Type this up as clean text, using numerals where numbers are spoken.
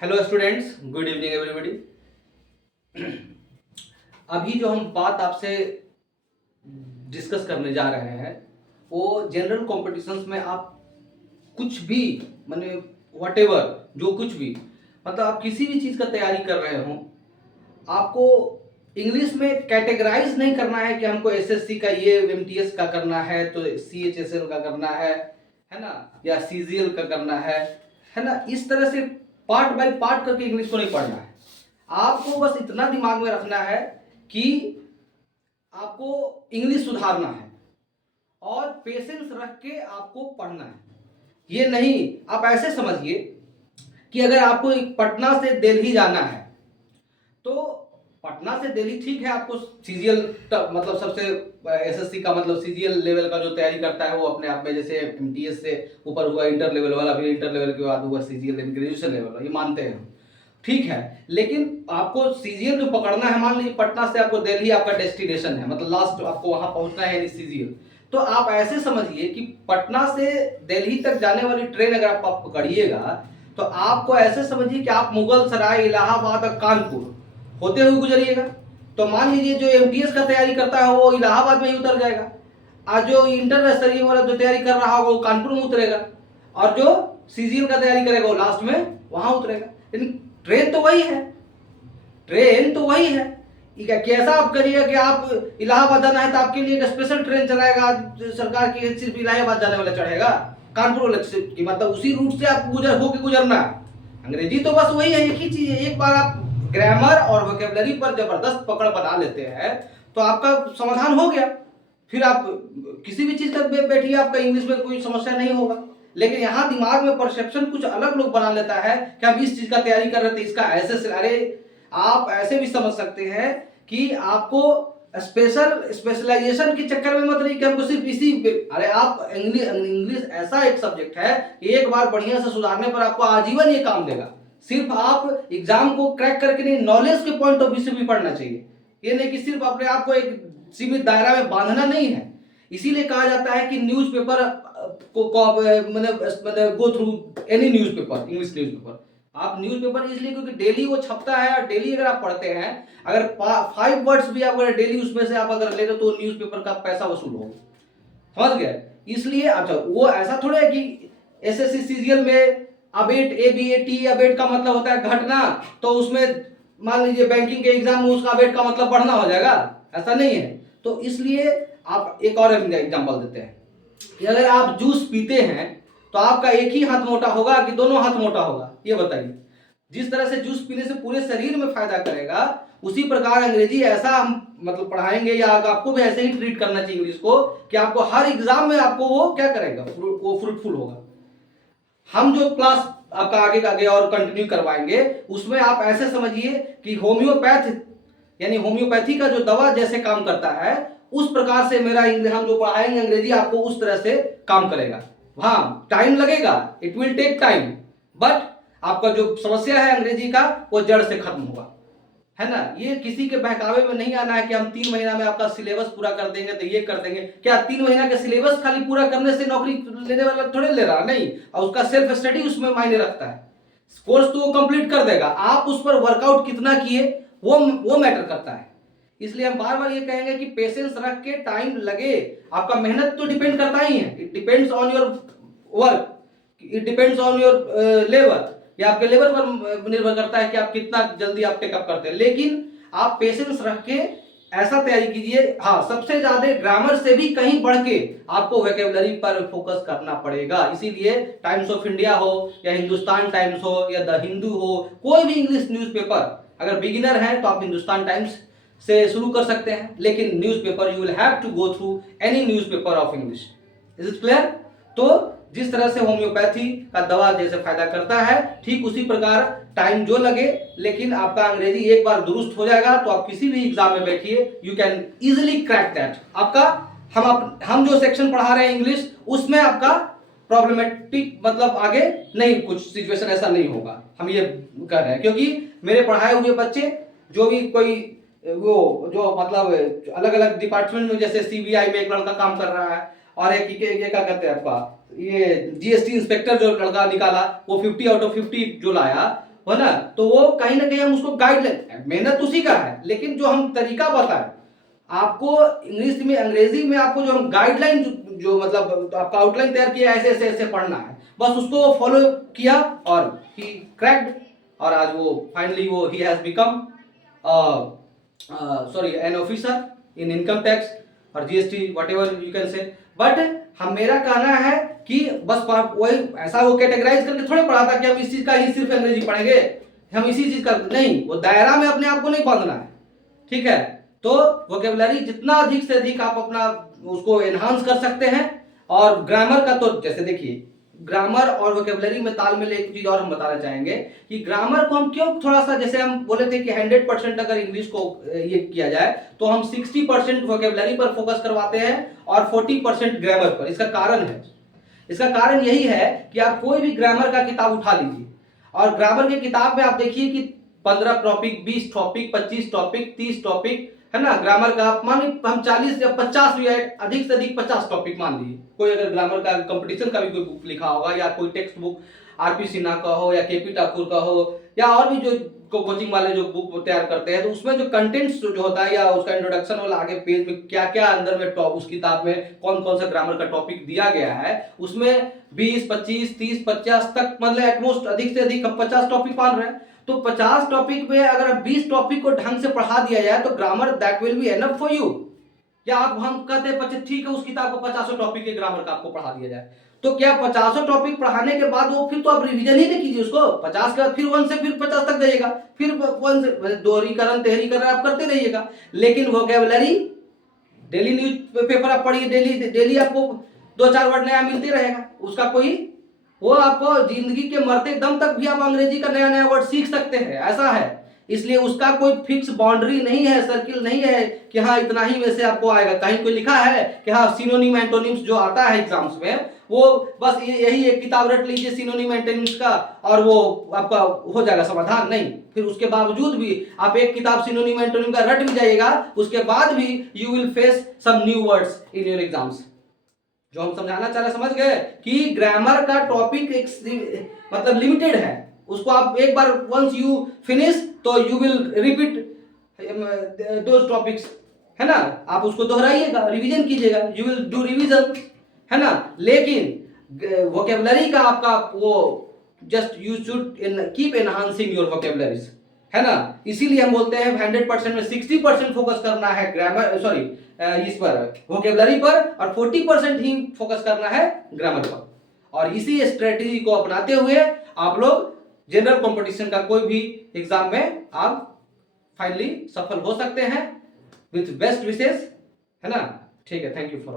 Hello students, good evening everybody. अभी जो हम बात आपसे डिस्कस करने जा रहे हैं वो जनरल कॉम्पिटिशन्स में आप कुछ भी माने व्हाटएवर जो कुछ भी मतलब आप किसी भी चीज़ का तैयारी कर रहे हो, आपको इंग्लिश में कैटेगराइज नहीं करना है कि हमको एसएससी का ये एमटीएस का करना है तो सीएचएसएल का करना है ना, या सीजीएल का करना है ना। इस तरह से पार्ट बाय पार्ट करके इंग्लिश को नहीं पढ़ना है। आपको बस इतना दिमाग में रखना है कि आपको इंग्लिश सुधारना है और पेशेंस रख के आपको पढ़ना है। ये नहीं, आप ऐसे समझिए कि अगर आपको पटना से दिल्ली जाना है तो पटना से दिल्ली ठीक है, आपको सीजीएल मतलब सबसे एसएससी का मतलब सीजीएल लेवल का जो तैयारी करता है वो अपने आप में, जैसे एमटीएस से ऊपर हुआ इंटर लेवल वाला, फिर इंटर लेवल के बाद हुआ सीजीएल ग्रेजुएशन लेवल, ये मानते हैं ठीक है। लेकिन आपको सीजीएल जो पकड़ना है, मान लीजिए पटना से आपको दिल्ली आपका डेस्टिनेशन है, मतलब लास्ट आपको वहां पहुंचना है सीजीएल, तो आप ऐसे समझिए कि पटना से दिल्ली तक जाने वाली ट्रेन अगर आप पकड़िएगा तो आपको ऐसे समझिए कि आप मुगल सराय, इलाहाबाद और कानपुर होते हुए गुजरिएगा। तो मान लीजिए जो एमटीएस का तैयारी करता है वो इलाहाबाद में ही उतर जाएगा, आज जो इंटर स्तरीय वाला जो तैयारी कर रहा होगा वो कानपुर में उतरेगा, और जो सीजीएल का तैयारी करेगा वो लास्ट में वहां उतरेगा। लेकिन ट्रेन तो वही है, ट्रेन तो वही है। कैसा आप करिएगा कि आप इलाहाबाद जाना है तो आपके लिए एक स्पेशल ट्रेन चलाएगा सरकार की, सिर्फ इलाहाबाद जाने वाला चढ़ेगा, कानपुर वाले की मतलब उसी रूट से आप गुजरना। अंग्रेजी तो बस वही है, एक ही चीज है। एक बार आप ग्रामर और वोकेबलरी पर जबरदस्त पकड़ बना लेते हैं तो आपका समाधान हो गया। फिर आप किसी भी चीज का बैठिए, आपका इंग्लिश में कोई समस्या नहीं होगा। लेकिन यहाँ दिमाग में परसेप्शन कुछ अलग लोग बना लेता है कि हम इस चीज का तैयारी कर रहे थे, इसका ऐसे। अरे आप ऐसे भी समझ सकते हैं कि आपको स्पेशलाइजेशन के चक्कर में मत रहिए कि हमको सिर्फ इसी। अरे आप इंग्लिश ऐसा एक सब्जेक्ट है, एक बार बढ़िया से सुधारने पर आपको आजीवन ये काम देगा। सिर्फ आप एग्जाम को क्रैक करके नहीं, नॉलेज के पॉइंट ऑफ व्यू से भी पढ़ना चाहिए। ये नहीं कि सिर्फ अपने आप को एक सीमित दायरा में बांधना नहीं है। इसीलिए कहा जाता है कि न्यूज़पेपर को मतलब गो through any newspaper, English newspaper. आप न्यूज़पेपर इसलिए क्योंकि डेली वो छपता है, और डेली अगर आप पढ़ते हैं, अगर 5 वर्ड्स भी आप अगर डेली उसमें से आप अगर ले लो तो न्यूज़पेपर का पैसा वसूल होगा। समझ गए? इसलिए अच्छा वो ऐसा थोड़ा है कि एसएससी सीजीएल में अबेट एबीएटी अबेट का मतलब होता है घटना, तो उसमें मान लीजिए बैंकिंग के एग्जाम में उसका अबेट का मतलब पढ़ना हो जाएगा, ऐसा नहीं है। तो इसलिए आप एक और एग्जांपल देते हैं कि अगर आप जूस पीते हैं तो आपका एक ही हाथ मोटा होगा कि दोनों हाथ मोटा होगा, ये बताइए। जिस तरह से जूस पीने से पूरे शरीर में फायदा करेगा, उसी प्रकार अंग्रेजी ऐसा हम मतलब पढ़ाएंगे या आपको भी ऐसे ही ट्रीट करना चाहिए इंग्लिश को कि आपको हर एग्जाम में आपको वो क्या करेगा, वो फ्रूटफुल होगा। हम जो क्लास आपका आगे और कंटिन्यू करवाएंगे उसमें आप ऐसे समझिए कि होम्योपैथ यानी होम्योपैथी का जो दवा जैसे काम करता है उस प्रकार से मेरा हम जो पढ़ाएंगे अंग्रेजी आपको उस तरह से काम करेगा। हाँ, टाइम लगेगा, it will take time, but आपका जो समस्या है अंग्रेजी का वो जड़ से खत्म होगा, है ना। ये किसी के बहकावे में नहीं आना है कि हम 3 महीना में आपका सिलेबस पूरा कर देंगे तो ये कर देंगे। क्या 3 महीना के सिलेबस खाली पूरा करने से नौकरी लेने वाला थोड़े ले रहा, नहीं। और उसका सेल्फ स्टडी उसमें मायने रखता है। कोर्स तो वो कंप्लीट कर देगा, आप उस पर वर्कआउट कितना किए वो मैटर करता है। इसलिए हम बार बार ये कहेंगे कि पेशेंस रख के टाइम लगे। आपका मेहनत तो डिपेंड करता ही है, it depends on your work, it depends on your labour, या आपके लेबर पर निर्भर करता है कि आप कितना जल्दी आप टेकअप करते हैं। लेकिन आप पेशेंस रख के ऐसा तैयारी कीजिए। हाँ, सबसे ज्यादा ग्रामर से भी कहीं बढ़ के आपको वोकैबुलरी पर फोकस करना पड़ेगा। इसीलिए टाइम्स ऑफ इंडिया हो या हिंदुस्तान टाइम्स हो या द हिंदू हो, कोई भी इंग्लिश न्यूज़पेपर, अगर बिगिनर है तो आप हिंदुस्तान टाइम्स से शुरू कर सकते हैं, लेकिन newspaper you will have to go through any newspaper of English. Is it clear? तो जिस तरह से होम्योपैथी का दवा जैसे फायदा करता है, ठीक उसी प्रकार टाइम जो लगे, लेकिन आपका अंग्रेजी एक बार दुरुस्त हो जाएगा तो आप किसी भी एग्जाम में बैठिए, you can easily crack that. आपका हम जो सेक्शन पढ़ा रहे हैं इंग्लिश, उसमें आपका प्रॉब्लमेटिक मतलब आगे नहीं, कुछ सिचुएशन ऐसा नहीं होगा, हम ये कर रहे हैं। क्योंकि मेरे पढ़ाए हुए बच्चे जो भी कोई वो जो मतलब अलग अलग डिपार्टमेंट में, जैसे सीबीआई में एक लड़का काम कर रहा है, और एक क्या कहते हैं आपका ये जीएसटी इंस्पेक्टर जो लड़का निकाला वो 50 आउट ऑफ 50 जो लाया, हो ना, तो वो कहीं ना कहीं हम उसको गाइडलाइन, मेहनत उसी का है, लेकिन जो हम तरीका बताएं आपको इंग्लिश में, अंग्रेजी में आपको जो हम गाइडलाइन जो मतलब आपका आउटलाइन तैयार किया, ऐसे ऐसे ऐसे पढ़ना है, बस उसको वो फॉलो किया और ही क्रैक्ड, और आज वो फाइनली वो ही has become sorry an officer in income tax और GST whatever you can say. But हम, मेरा कहना है कि बस वही ऐसा वो कैटेगराइज करके थोड़े पढ़ा था कि हम इस चीज का ही सिर्फ अंग्रेजी पढ़ेंगे, हम इसी चीज का नहीं, वो दायरा में अपने आप को नहीं बांधना है, ठीक है। तो वोकेबलरी जितना अधिक से अधिक आप अपना उसको एनहांस कर सकते हैं। और ग्रामर का तो जैसे देखिए, ग्रामर और वोकेबलरी में तालमेल, एक चीज और हम बताना चाहेंगे कि ग्रामर को हम क्यों थोड़ा सा, जैसे हम बोले थे कि 100% अगर इंग्लिश को ये किया जाए तो हम 60% वोकेबलरी पर फोकस करवाते हैं और 40% ग्रामर पर। इसका कारण है, इसका कारण यही है कि आप कोई भी ग्रामर का किताब उठा लीजिए और ग्रामर की किताब में आप देखिए कि 15 टॉपिक, 20 टॉपिक, 25 टॉपिक, 30 टॉपिक, है ना। ग्रामर का आप मान हम 40 या 50 भी है, अधिक से अधिक 50 टॉपिक मान लीजिए। कोई अगर ग्रामर का कंपटीशन का भी कोई बुक लिखा होगा, या कोई टेक्स्ट बुक आरपी सिन्हा का हो या केपी ठाकुर का हो, या और भी जो कोचिंग वाले जो बुक तैयार करते हैं, तो उसमें जो कंटेंट्स जो होता है या उसका इंट्रोडक्शन वाला आगे पेज में क्या क्या अंदर में टॉप उस किताब में कौन कौन सा ग्रामर का टॉपिक दिया गया है, उसमें 20, 25, 30, 50 तक, मतलब एटमोस्ट अधिक से अधिक 50 टॉपिक मान रहे हैं। तो 50 टॉपिक में अगर 20 टॉपिक को ढंग से पढ़ा दिया जाए तो grammar that will be enough for you. या आप, हम कहते हैं ठीक है, उस किताब को 50 टॉपिक के ग्रामर का आपको पढ़ा दिया जाए, तो क्या 50 टॉपिक पढ़ाने के बाद वो फिर तो आप रिवीजन ही नहीं कीजिए उसको, 50 के बाद फिर 1 से फिर 50 तक जाइएगा, फिर 1 से दोहरीकरण तिहरीकरण आप करते रहिएगा। लेकिन वोकेबलरी डेली न्यूज पेपर आप पढ़िए, डेली डेली आपको 2-4 वर्ड नया मिलते रहेगा, उसका कोई, वो आपको जिंदगी के मरते दम तक भी आप अंग्रेजी का नया नया वर्ड सीख सकते हैं, ऐसा है। इसलिए उसका कोई फिक्स बाउंड्री नहीं है, सर्किल नहीं है कि हाँ इतना ही में से आपको आएगा। कहीं कोई लिखा है कि हाँ सिनोनिम एंटोनिम्स जो आता है एग्जाम्स में, वो बस यही एक किताब रट लीजिए सिनोनिम एंटोनिम्स का और वो आपका हो जाएगा समाधान, नहीं। फिर उसके बावजूद भी आप एक किताब सिनोनिम एंटोनिम का रट भी जाइएगा, उसके बाद भी you will face some new words in your exams. जो हम समझाना चाह रहे, समझ गए कि ग्रामर का टॉपिक एक मतलब लिमिटेड है, उसको आप एक बार वंस यू फिनिश तो you will repeat those topics, है ना। आप उसको दोहराइएगा, रिवीजन कीजिएगा, यू विल डू रिवीजन, है ना। लेकिन वोकेबलरी का आपका वो just you should keep enhancing your vocabularies, है ना। इसीलिए हम बोलते हैं 100% में 60% फोकस करना है ग्रामर, सॉरी इस पर वोकेबलरी पर, और 40% ही फोकस करना है ग्रामर पर। और इसी स्ट्रेटेजी को अपनाते हुए आप लोग जनरल कंपटीशन का कोई भी एग्जाम में आप फाइनली सफल हो सकते हैं विथ बेस्ट विशेष, है ना। ठीक है, थैंक यू फॉर